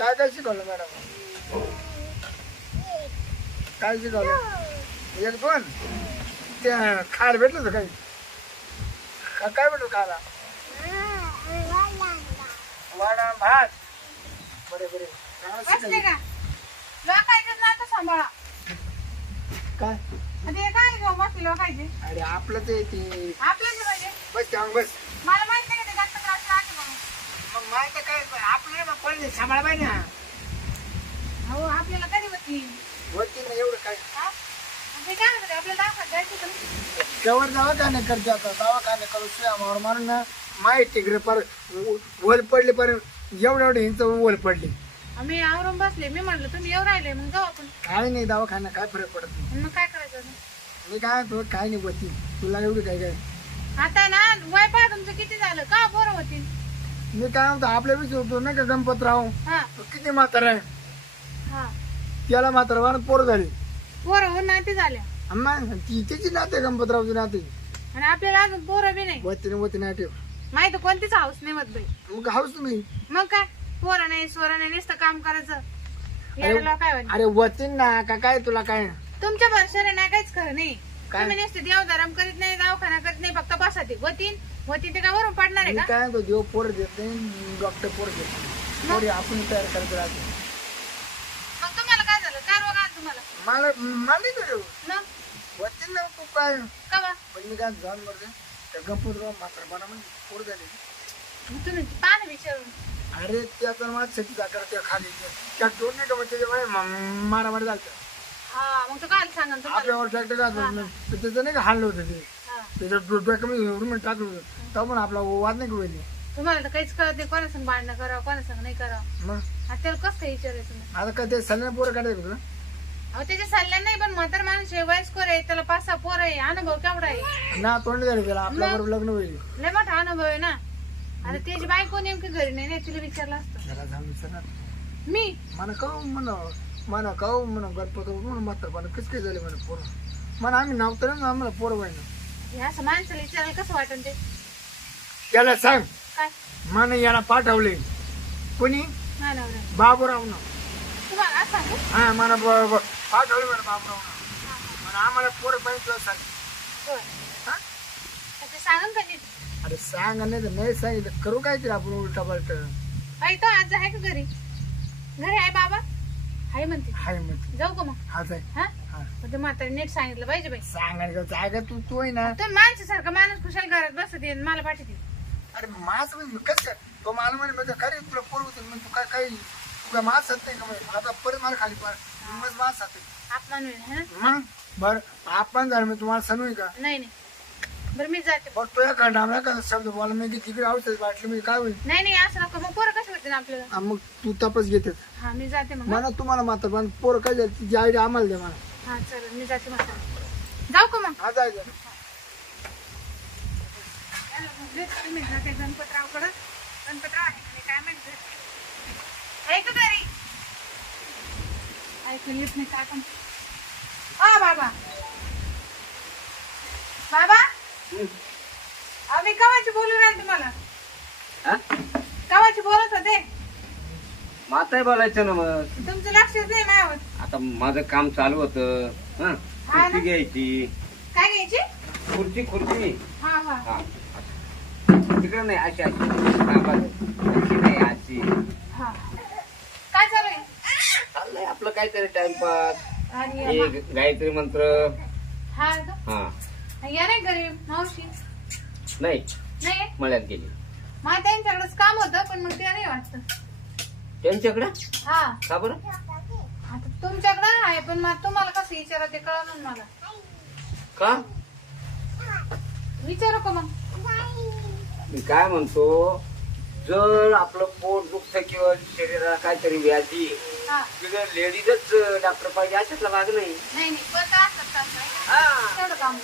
काय काय शिकवलं मॅडम? काय शिकवलं? एक दोन? ते खायला भेटलं होतं काही? का- काय भेटलं खायला? वाडा भात. बरे बरे. बसले. का? लोकायचं नातं सांभाळा? काय? काय घेऊ बसले लोकायचे अरे आपलं ते ते आपल्याच पाहिजे बस त्यावर बस. मला माहीत नाही का ते जास्त त्रास राहते म्हणून मग माहिती काय पडले सांभाळा पाहिजे ना. हो आपल्याला कधी होती? वरती ना एवढं काय? हा? ते काय म्हणते आपल्याला दाखवत जायचं होतं ना. दवाखाने करते आता? दवाखाने करू शिया मार मारून ना माहिती तिकडे पर वल पडले पर एवढं एवढे इंच वल पडली. आम्ही आवरून बसले. मी म्हणलं तुम्ही येऊ राहिले मग जाऊ आपण. काय नाही दवाखाना काय फरक पडत नाही. मग काय करायचं आता? मी काय म्हणतो काय नाही होती. तुला एवढी काय काय? आता ना वय पहा तुमचं किती झालं. का बरं होती? मी काय म्हणतो आपल्या विषयी होतो नाही का गणपतराव? हा. तो किती म्हातारा आहे. हा. त्याला म्हातारा पोर झाली. पोरं होऊन नाती झाल्या अम्मा ती तिची नाते गणपतरावची नाते आणि आपल्याला अजून पोरं बी नाही. वतीने वती नाही ठेव माहीत कोणतीच हाऊस नाही मत बाई मग हाऊस तुम्ही? मग काय? पोरं नाही सोरं नाही नुसतं काम करायचं. काय वाटत अरे वतीन ना का काय तुला काय? तुमच्या भरशाने नाही काहीच खरं नाही. काय? तुम्ही नुसते देवधर्म करीत नाही दवाखाना करीत नाही फक्त बसा ते. वतीन? वतीन ते का वरून पडणार आहे मी का? काय म्हणतो देव पोर देत नाही डॉक्टर पोर देत नाही. पोरी आपण तयार करत राहतो. मग तुम्हाला काय झालं? काय रोग आला तुम्हाला? मला मला नाही करू मग? वतीन ना तू काय. का बा पण मी काय जाऊन बरं त्या गणपतराव म्हातारपणा म्हणजे पोर झाली. मग तुम्ही पाहा विचारून. अरे त्याचा माझ शेती जाकर त्या खाली त्या दोन नाही का मग त्याच्या बाहेर मारामारी झालं. हा मग तो काय सांगा तुम्हाला. आपल्यावर ट्रॅक्टर त्याचं नाही का हाणलं होतं ते? हा. त्याच्या डोक्या मी रुमेंट टाकलं तेव्हा पण आपला वाद नाही कळली तुम्हाला तर काहीच कळत नाही कोणा संग भांडणं करावं कोणा संग नाही करावं. मग? आता त्याला कसं काय विचारायचं मग आता काय ते सल्ल्या पोरं काढायचं तुला? अहो त्याच्या सल्ल्या नाही पण म्हातार माणूस आहे वयस्कर आहे त्याला पाच सहा पोर आहे अनुभव केवढा आहे? ना तोंड झालं त्याला आपल्या बरोबर लग्न होईल. लय मोठा अनुभव आहे ना? आता त्याची बायको नेमकी घरी नाही नाही तुला विचारलं असतं. जरा थांब सर मी? मला काऊ म्हणा म्हणा काऊ म्हणा गणपती म्हणून मात्र पण कसं काय झाले म्हणा पोरं. म्हणा आम्ही नाव तर ना आम्हाला पोरं पाहिजे हे असं माणसाला विचारायला कसं वाटन ते? त्याला सांग. काय? मला याला पाठवले. कोणी? नाही ना तुम्हाला असं सांगू? हा मला ब- ब- पाठवले म्हणा बाबूराव ना आम्हाला पोरं पाहिजे तुला सांग. बरं. हा? ते सांगन का नीट? अरे सांग नाही तर नाही सांगितलं. करू काय तरी आपण उलटा पालट? तो आज आहे का घरी? घरी आहे बाबा? आहे म्हणते. हाय म्हणते. जाऊ का मग? हाच आहे. हा? ते म्हातारे नीट सांगितलं पाहिजे बाई. सांगायला का जागा तू तू आहे ना तुम्ही माणसासारखं माणूस खुशाल घरात बसत येईल मला पाठवते अरे मास म्हणजे कसं? काय तो मला म्हणे म्हणजे तुला पोर होते म्हणजे तू काय काही तू काय मास खात नाही का म्हणे आता परत मला खाली पार मग मास खाते अपमान होईल है ना? मग? बर आपण झालं मी तुम्हाला सणू आहे का? नाही नाही. बरं मी जाते. का शब्द बोला मी तिकडे औषध वाटलं मी काय होईल? नाही नाही असं नको. मग पोरं कशी होते ना आपल्याला? हा, मग तू तपास घेते. हा मी जाते मग मला तुम्हाला मात्र पण पोर काय झाली तिची आयडिया आम्हाला दे मला हा चल मी जाते मग जाऊ का मग? हा जायचं तुम्ही गणपतरावकडं गणपतराव आहे का नाही काय आहे का घरी ऐकून येत नाही काय पण हा बाबा. बाबा आम्ही कवाची बोलू राहिले तुम्हाला? हा? कवाची बोलत होते माताही बोलायचं ना मग. तुमचं लक्षच नाही माझ्यावर. आता माझं काम चालू होतं. हं? ना? खुर्ची घ्यायची. काय घ्यायची? खुर्ची खुर्ची हा हा. हा. तिकडे नाही अशी अशी. हा, नाही अशी. हा. काय चालू आहे? चाललंय आपलं काहीतरी टाइमपास. आणि हे गायत्री मंत्र. हा का? हा. या नाही घरी मावशी? नाही. नाही? मळ्यात गेली. मला त्यांच्याकडेच काम होतं पण मग ते नाही वाटत. त्यांच्याकडे? हा. का बरं? तुमच्याकडे आहे पण मग तुम्हाला कसं विचारा ते कळलं मला. का? विचारू का मग? मी काय म्हणतो जर आपलं पोट दुखतं किंवा शरीराला काहीतरी व्याधी हा. लेडीजच डॉक्टर पाहिजे अशातला भाग नाही. नाही नाही पण काय असतात का असं? हा. तेवढं काम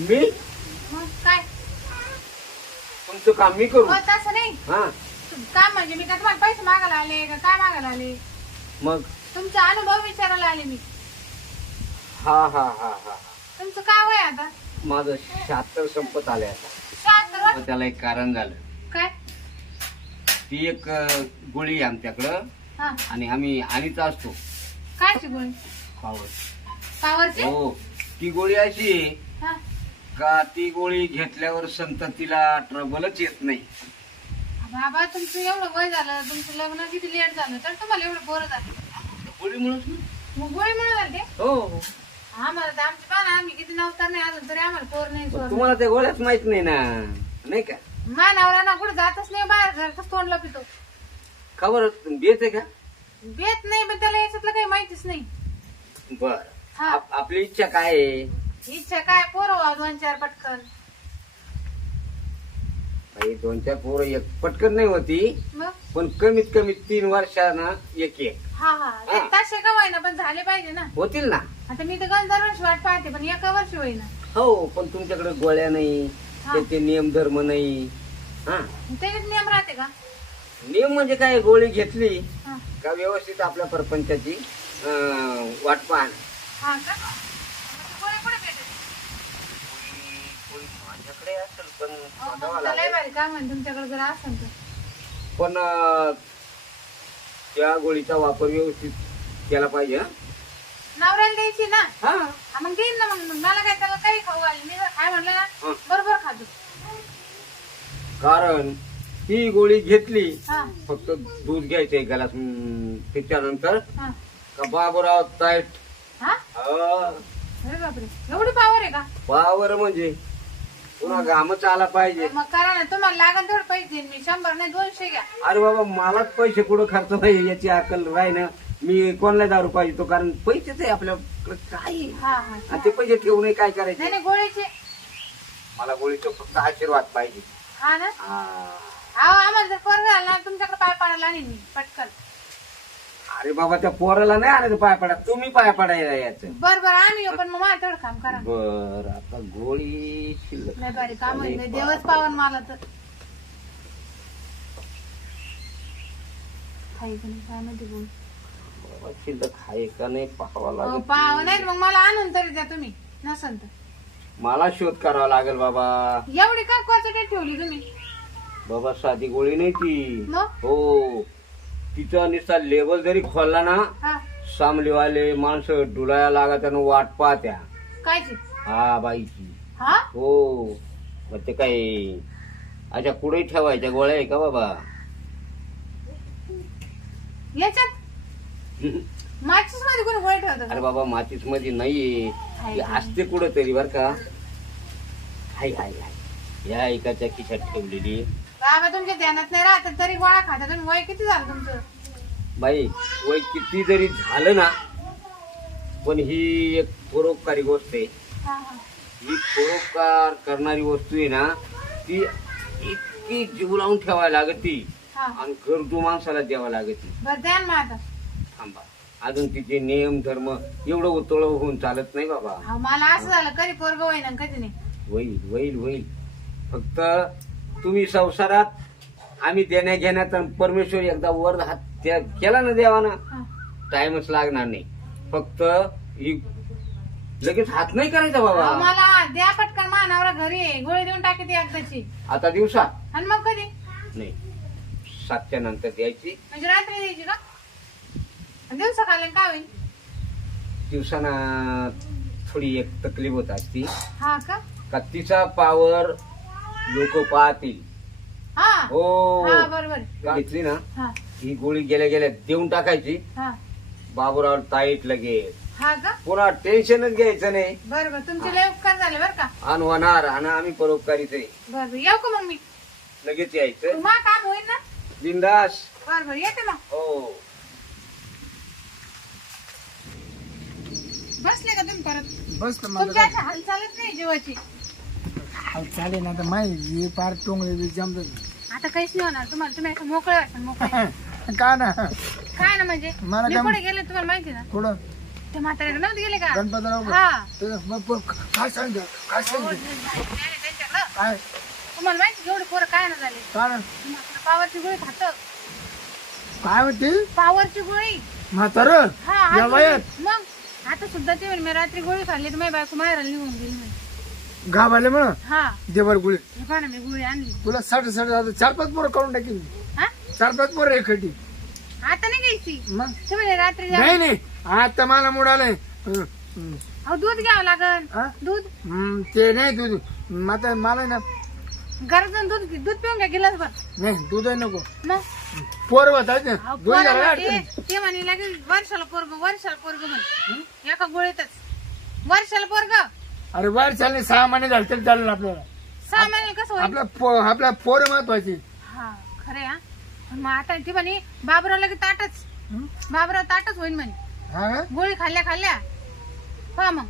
मी? मग काय? तुमचं काम मी करू. तसं नाही. हा. काम म्हणजे मी का तुम्हाला पैसे मागायला आले का? काय मागायला आले? मग? तुमचा अनुभव विचारायला आले मी. हा हा हा हा. तुमचं काय वय आता? माझं शहात्तर संपत आलंय आता. पण त्याला एक कारण झालं. काय? ती एक अं, गोळी आहे आमच्याकडं. हा. आणि आम्ही आणीत असतो. कायची गोळी? पावर पावरची हो. ती गोळी अशी आहे हा. का ती गोळी घेतल्यावर संततीला ट्रबलच येत नाही. बाबा तुमचं एवढं वय झालं तुमचं लग्न किती लेट झालं तर तुम्हाला एवढं बोर झालं. गोळीमुळेच ना? मग गोळी म्हणून झाली ते हो हो. आम्हाला तर आमची पाहा आम्ही किती नव्हता नाही अजून तरी आम्हाला पोर नाही सोड तुम्हाला त्या गोळ्याच माहीत नाही ना नाही का? मानावरा ना कुठे जातच नाही बाहेर घरातच तोंडला पितो खबर बेत आहे का? बेत नाही पण त्याला याच्यातलं काही माहितीच नाही. बर. हा. आप- आपली इच्छा काय आहे? इच्छा काय? पोर दोन चार पटकन. बाई, दोन चार पोरं एक पटकन नाही होती मग? पण कमीत कमी तीन वर्षानं एक एक. हा हा. ताशे का होईना पण झाले पाहिजे ना. होतील ना. आता मी तर गंज दरवर्षी वाट पाहते पण एका वर्षी होईना. हो पण तुमच्याकडे गोळ्या नाही हा. त्याचे नियम धर्म नाही. हा. त्याच्यात नियम राहते का? नियम म्हणजे काय गोळी घेतली हा. का व्यवस्थित आपल्या परपंचाची अं, वाट पाहणं. हा का? मग गोळी कुठे भेटेल गोळी माझ्याकडे असेल पण अहो, शोधावं मग त्याला लागेल. भारी काम आहे तुमच्याकडे जर असेल तर. पण अं, त्या गोळीचा वापर व्यवस्थित केला पाहिजे हं? नवऱ्याला द्यायची ना? हा. हा, मग देईन ना मग. मला काय त्याला काही खाऊ घाल. मी जर काय म्हणलं ना हा. बरोबर खातो. कारण ती गोळी घेतली हा. फक्त दूध घ्यायचं एक ग्लास हम्म, त्याच्यानंतर हा. का बाबूराव ताईट. हा? अरे बापरे. एवढी पावर आहे का? पावर म्हणजे पुन्हा घामच आला पाहिजे. मग करा ना तुम्हाला लागेल तेवढं पैसे देईन मी. शंभर नाही दोनशे घ्या. अरे बाबा मलाच पैसे कुठं खर्च पाहिजे याची अक्कल राही ना. मी कोणाला दारू पाहिजे तो कारण पैसेच आहे आपल्याकडे काय हा हा आणि ते पैसे ठेवून काय करायचे? नाही नाही गोळीचे मला गोळीचा फक्त आशीर्वाद पाहिजे. हा ना? हा. अहो आम्हाला जर पोर झाला ना तुमच्याकडे पाय पाडायला आणि मी पटकन. अरे बाबा त्या पोराला नाही आणायचं पाय पडा तुम्ही पाय पडायला याचं. बर बर पण मग मला तेवढं काम करा. बर आता गोळी शिल्लक. नाही बारी काम आहे. लय देवच पावन मला तर. खायचं नाही काय माहिती बोल बाबा, शिल्लक आहे का नाही पाहावा लागेल. पाव नाही मग मला आणून तरी द्या तुम्ही. नसन तर. मला शोध करावा लागेल बाबा. एवढी का क्वांटिटी ठेवली तुम्ही? बाबा साधी गोळी नाही ती. मग? हो. तिचा नुसता लेबल जरी खोलला ना हा. सामलीवाले माणसं डुलाया लागत आणि वाट पाहत्या. हा बाईची. हा? हो. मग ते काय अच्छा कुठे ठेवायच्या गोळ्या आहे का बाबा? याच्यात? माचीसमध्ये कोणी गोळी अरे बाबा मातीच मध्ये नाहीये ती? असते कुठं तरी बर का. हाय हाय हाय. या एकाच्या खिशात ठेवलेली. बाबा तुमच्या ध्यानात नाही राहत तरी गोळा खाता. तुम्ही वय किती झालं तुमचं? बाई वय किती जरी झालं ना पण ही एक परोपकारी गोष्ट आहे. हा हा. ही परोपकार करणारी वस्तू आहे ना ती इतकी जीव लावून ठेवायला लागती हा. आणि गरजू माणसाला द्यावा लागती. बर मग आता. थांबा. अजून तिचे नियम धर्म एवढं उतळ होऊन चालत नाही बाबा. अहो, मला असं झालं कधी पोरग होईना कधी नाही. होईल होईल होईल. फक्त तुम्ही संसारात आम्ही देण्या घेण्यात परमेश्वर एकदा वर हात त्या- केला ना देवाना. टाइमच लागणार नाही. फक्त ही लगेच हात नाही करायचा बाबा. मला द्या पटकन मानावरा घरी आहे. गोळी देऊन टाकी ती एकदाची. आता दिवसा. आणि मग कधी? नाही. सातच्या नंतर द्यायची. म्हणजे रात्री द्यायची का? आणि दिवसा खाल्लं काय होईल दिवसाना थोडी एक तकलीफ होत असती. हा का? का तिचा पावर लोक पाहतील. हा. हो. हा बरोबर. घेतली ना? हा. ही गोळी गेल्या गेल्या देऊन टाकायची. हा. बाबूराव ताईट लगेच. हा का? पुन्हा टेन्शनच घ्यायचं नाही. बरोबर. तुमचे लय उपकार झाले बर का. आणि होणार आणि आम्ही परोपकारीच आहे बरोबर येऊ का मग मी? लगेच यायचं. मा काम होईल ना? बिंदास. बरोबर येते मग. हो. बसले का तुम्ही परत? बस तर तुमची मला अशी हालचालच नाही जीवाची. चालेल ना आता माही हे पार टोंगले जमत आता काहीच नाही होणार. तुम्हाला तुम्ही असं मोकळे वाटत मोकळे का ना? काय ना म्हणजे? मला मी काय- पुढे गेले तुम्हाला माहिती ना? थोडं ते नव्हते गेले का? गणपतराव हा. मग काय सांगितलं काय हो, सांगितलं त्यांच्याकडं. काय? तुम्हाला माहिती एवढे पोरं काय ना झाले? म्हातारं पावरची गोळी खात. काय म्हणते? पावरची गोळी. म्हातार? हा या आज वयात? मग आता सुद्धा ते म्हणे, मी रात्री गोळी खाल्ली तर माझी बायको माहेराला निघून गेली म्हणे. गावाले म्हण. हा. देवर गुळी. हे पहा ना मी गोळी आणली. तुला साठ साठ हजार चार पाच पोरं करून टाकेल हा? चार पाच पोरं आहे खटी आता नाही घ्यायची? मग? रात्री जा. नाही नाही. आता मला मूड आलंय हं, हं. अहो दूध घ्यावं लागल. हा? दूध? हं, ते नाही दूध. आता मला ना गरज दूध दूध पिऊन घ्या गिलास भर. नाही दूध नको. मग? पोर होता ना. अहो, दूध घ्यायला पोरं अडचण. म्हणते, ते म्हणे लागेल वर्षाला पोरग वर्षाला पोरग म्हण एका गोळीतच. वर्षाला पोरग. अरे वर चालले सहा महिने झाले तरी चालेल आपल्याला. सहा महिन्याला कसं होईल? आपला पो आपला पोर महत्वाची. हा खरे हा. पण मग आता ती म्हणे बाबराव लगे ताटच. हं? बाबराव ताटच होईल म्हणे. हा? का? गोळी खाल्ल्या खाल्ल्या. पहा मग.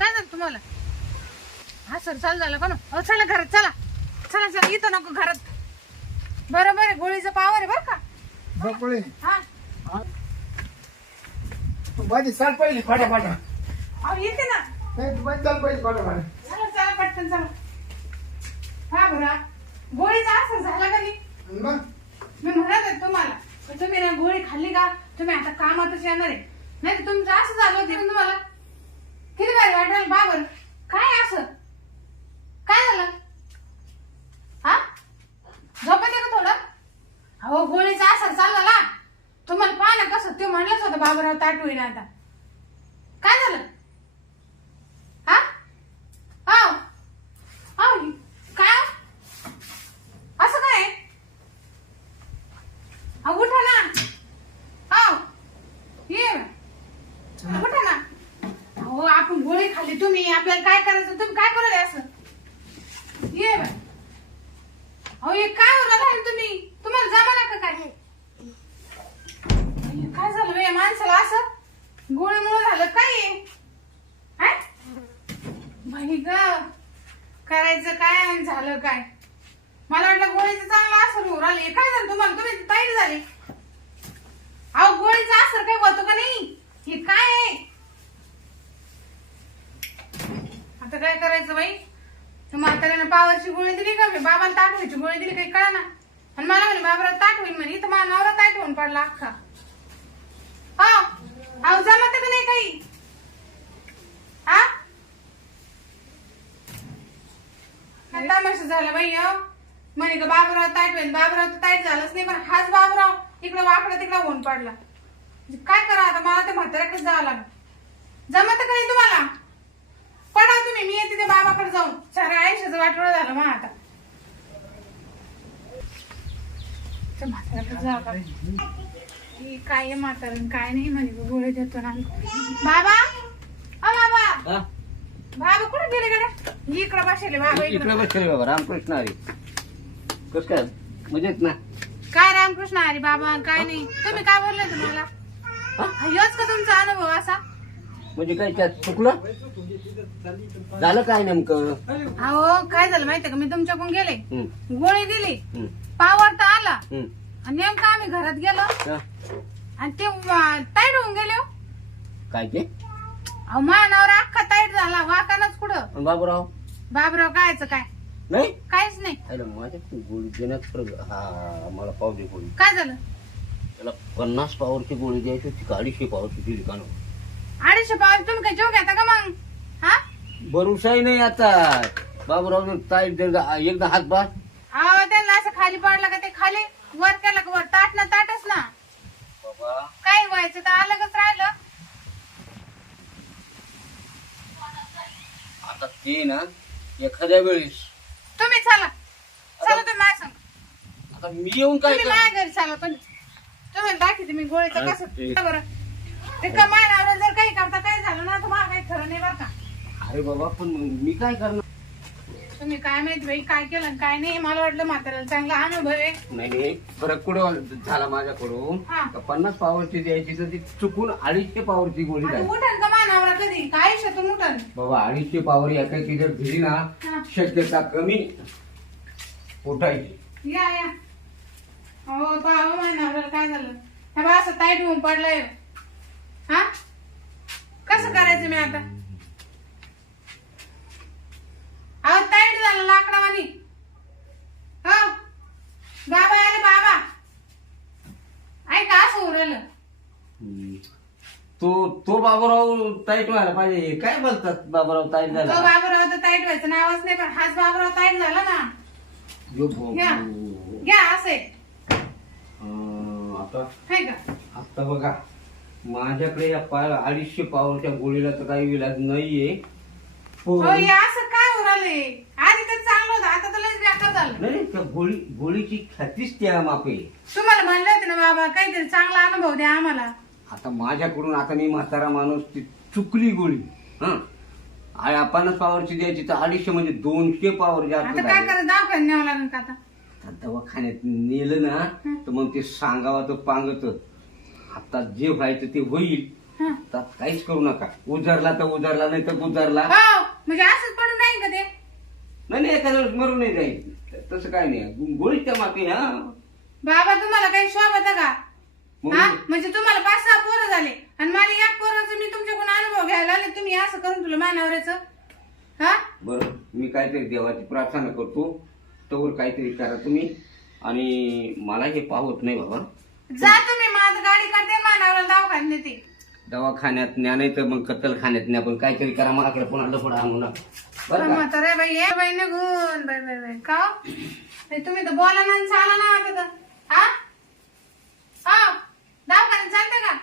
काय झालं तुम्हाला? हा सर चालू झालं का ना? अहो चला घरात चला. चला चला इथं नको घरात. बरोबर आहे गोळीचं पावर आहे बरं का? बकुळे हा. माझी पहिली फाटा फाटा. अहो येते ना. नाही चाल चला चला पटकन चला. हा बरा गोळीचा असर झाला का नाही? मग? मी म्हणत आहे तुम्हाला पण तुम्ही ना गोळी खाल्ली का? तुम्ही आता कामातच येणार आहे. नाही तर तुमचं असं झालं होतं तुम्हाला? किती भारी वाटेल बाबर काय असं काय झालं? हा? झोपत आहे का थोडं? अहो गोळीचा असर चालला तुम्हाला पहा ना कसं ते म्हणलंच होतं बाबराव ताट होईना आता काय झालं हा हो हो काय असं काय अहो, उठा ना हो ये उठा ना अहो आपण गोळी खाल्ली तुम्ही आपल्याला काय करायचं तुम्ही काय करायला असं ये अहो हे काय होणार आहे तुम्ही तुम्हाला जमा का काय हे काय झालं बे, या माणसाला असं गोळीमुळे झालं काय आहे? हाय? बाई ग करायचं काय आणि झालं काय मला वाटलं गोळीचं चांगला असर होऊ राहिले काय झालं तुम्हाला तुम्ही ताईट झाले अहो गोळीचा असर काय होतो का नाही हे काय आहे आता काय करायचं बाई तर म्हाताऱ्यानं पावरची गोळी दिली का मी बाबाला ताट व्हायची गोळी दिली काही कळा ना आणि मला म्हणे बाबाला ताट होईल म्हणे. इथं मला नवरा ताट होऊन पडला अख्खा. हा? अहो जमत का नाही काही. हा? काय तमाशा झाला बाई अहो. म्हणे का बाबराव ताईट होईल बाबराव तर ताईट झालंच नाही. पण हाच बाबराव इकडे वाकडा तिकडे होऊन पडला. म्हणजे काय करा आता? मला ते म्हाताऱ्याकडे जावं लागेल. जमत का नाही तुम्हाला? पडा तुम्ही. मी येते त्या बाबाकडे जाऊन. साऱ्या आयुष्याचं वाटोळं झालं मग आता. त्या हे काय आहे म्हातारं? काय नाही म्हणे गोळे देतो ना बाबा! अ बाबा! हा? बाबा कुठे गेले कडे इकडे बसले बाबा इकडे. इकडे बसले बाबा रामकृष्ण हरी. कस काय? मजेत ना? काय रामकृष्ण हरी बाबा काय नाही. तुम्ही काय बोलले तुम्हाला? योच का तुमचा अनुभव असा? म्हणजे काय त्यात चुकलं? झालं काय नेमकं? अहो काय झालं माहितीये का? मी तुमच्याकडून गेले. हं, गोळी दिली. हं, पावर तर आला. हं. आणि नेमकं आम्ही घरात गेलो. हा? आणि ते टाईट होऊन गेले हो. काय ते? अहो मानावर अख्खा टाईट झाला. वाकानच कुठं? आणि बाबूराव? बाबराव कायचं काय? नाही? काहीच नाही. माझ्या गोळी देण्यात फरक हा मला पावली गोळी. काय झालं? त्याला पन्नास पावरची गोळी द्यायची होती अडीचशे पावरची दिली का अडीचशे पावर तुम्ही काय जेव घेता का मग? हा? भरोसाही नाही आता. बाबूराव ताईट दे एकदा हात अहो त्यांना असं खाली पडलं का ते खाली? वर केलं का वर? ताट ना ताटच ना. बाबा. काय व्हायचं? तर अलगच राहिलं. आता ते ना एखाद्या वेळेस. तुम्ही चला. चला तुम्ही माझ्या संग. आता मी येऊन काय तुम्ही माझ्या घरी चाला पण तुम्ही दाखवते मी गोळीचं अरे, कसं ते- का बरं. ते कमायला जर काही करता काय झालं ना तर मला काही खरं नाही बरं का. अरे बाबा पण मग मी काय करणार? तुम्ही काय माहीत बाई काय केलं आणि काय नाही मला वाटलं म्हाताऱ्याला चांगला अनुभव आहे. नाही नाही फरक कुठं झाला माझ्याकडून? हा. का पन्नास पावरची द्यायची तर ती चुकून अडीचशे पावरची गोळी द्यायची उठन का मानावरा कधी? काय आयुष्यातून उठन? बाबा अडीचशे पावर एकाची जर दिली ना हा. शक्यता कमी उठायची या या. हो बाबा मानावरा काय झालं? हे बा असं ताईट होऊन पडलाय. हा? कसं करायचं मी आता? अहो ताईट झालं लाकडावानी. हो बाबा आले बाबा. ऐका असं उरलं. तो तो बाबूराव ताईट व्हायला पाहिजे. काय बोलतात बाबूराव ताईट तो झाला बाबूराव तर ताईट व्हायचं नावच नाही पण हाच बाबूराव ताईट झाला ना. यो भो- घ्या. घ्या असे. आता? आहे का? आता बघा. माझ्याकडे या पा अडीचशे पावरच्या गोळीला तर काही विलाज नाहीये. हो पण हे असं काय उरालंय आधी तर चांगलं होतं आता तर लयच बेकार झालं. नाही त्या गोळी गोळीची ख्यातीच त्या मापे. तुम्हाला म्हणलं होतं ना बाबा काहीतरी चांगला अनुभव द्या आम्हाला. आता माझ्याकडून आता मी म्हातारा माणूस ती चुकली गोळी हा? आणि पन्नास पावरची द्यायची तर अडीचशे म्हणजे दोनशे पावर जास्त आता काय झाले. करायचं? दवाखान्यात न्यावं लागेल का आता? आता दवाखान्यात नेलं ना तर मग ते सांगावं तर पांगत. आता जे व्हायचं ते होईल. हं. आता काहीच करू नका. उजारला तर उजारला नाही तर गुजारला हो म्हणजे असंच पडून नाही का ते? नाही नाही एखाद्या वेळेस मरून नाही जाईल. तसं काय नाही. गोळीच त्या मागे हा. बाबा तुम्हाला काही शोभत का? मग हा? म्हणजे? तुम्हाला पाच सहा पोरं झाले आणि मला एक पोराचं मी तुमच्याकडून अनुभव घ्यायला आले. तुम्ही असं करून तुला मानावऱ्याचं हा? बरं मी काहीतरी देवाची प्रार्थना करतो. तोवर काहीतरी करा तुम्ही. आणि मला हे पाहत नाही बाबा. जा तुम्ही. करते दवाखान्यात नेते. दवाखान्यात न्या नाही तर मग कत्तलखान्यात न्या पण काहीतरी करा माझ्याकडे पुन्हा लपडा आणू नका बरं का? म्हातारे बाई ये बाई निघून. बाई बाई बाई. का हो? तुम्ही तर बोला ना आणि चाला ना आता तर. हा? हा? दवाखान्यात चालते का?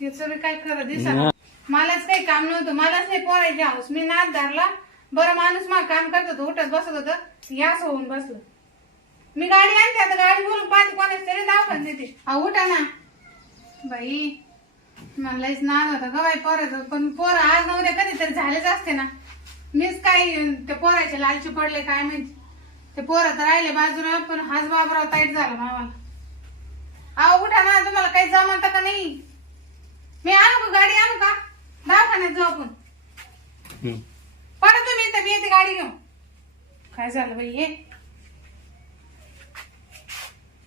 हे सगळं काय खरं दिसा मलाच काही काम नव्हतं मलाच नाही पोरायची हाऊस. मी नाच धरला. बरं माणूस मग काम करत होतं उठत बसत होतं. यास होऊन बसलं. मी गाडी आणते आता गाडी बोलून पाहते कोणाच तरी दवाखान्यात देते अहो उठा ना. बाई मलाच नाद होता ग बाई पोराचं पण पोरं आज नव्हते कधीतरी झालेच असते ना. मीच काही त्या पोराचे लालची पडले काय माहिती. ते पोरं तर राहिले बाजूला पण हाच बाबराव ताईट झाला मामाला. अहो उठा ना तुम्हाला काही जमत का नाही? मी आणू का गाडी आणू का? दवाखान्यात जाऊ आपण. हं. पडा तुम्ही तर मी येते गाडी घेऊन. काय झालं बाई हे?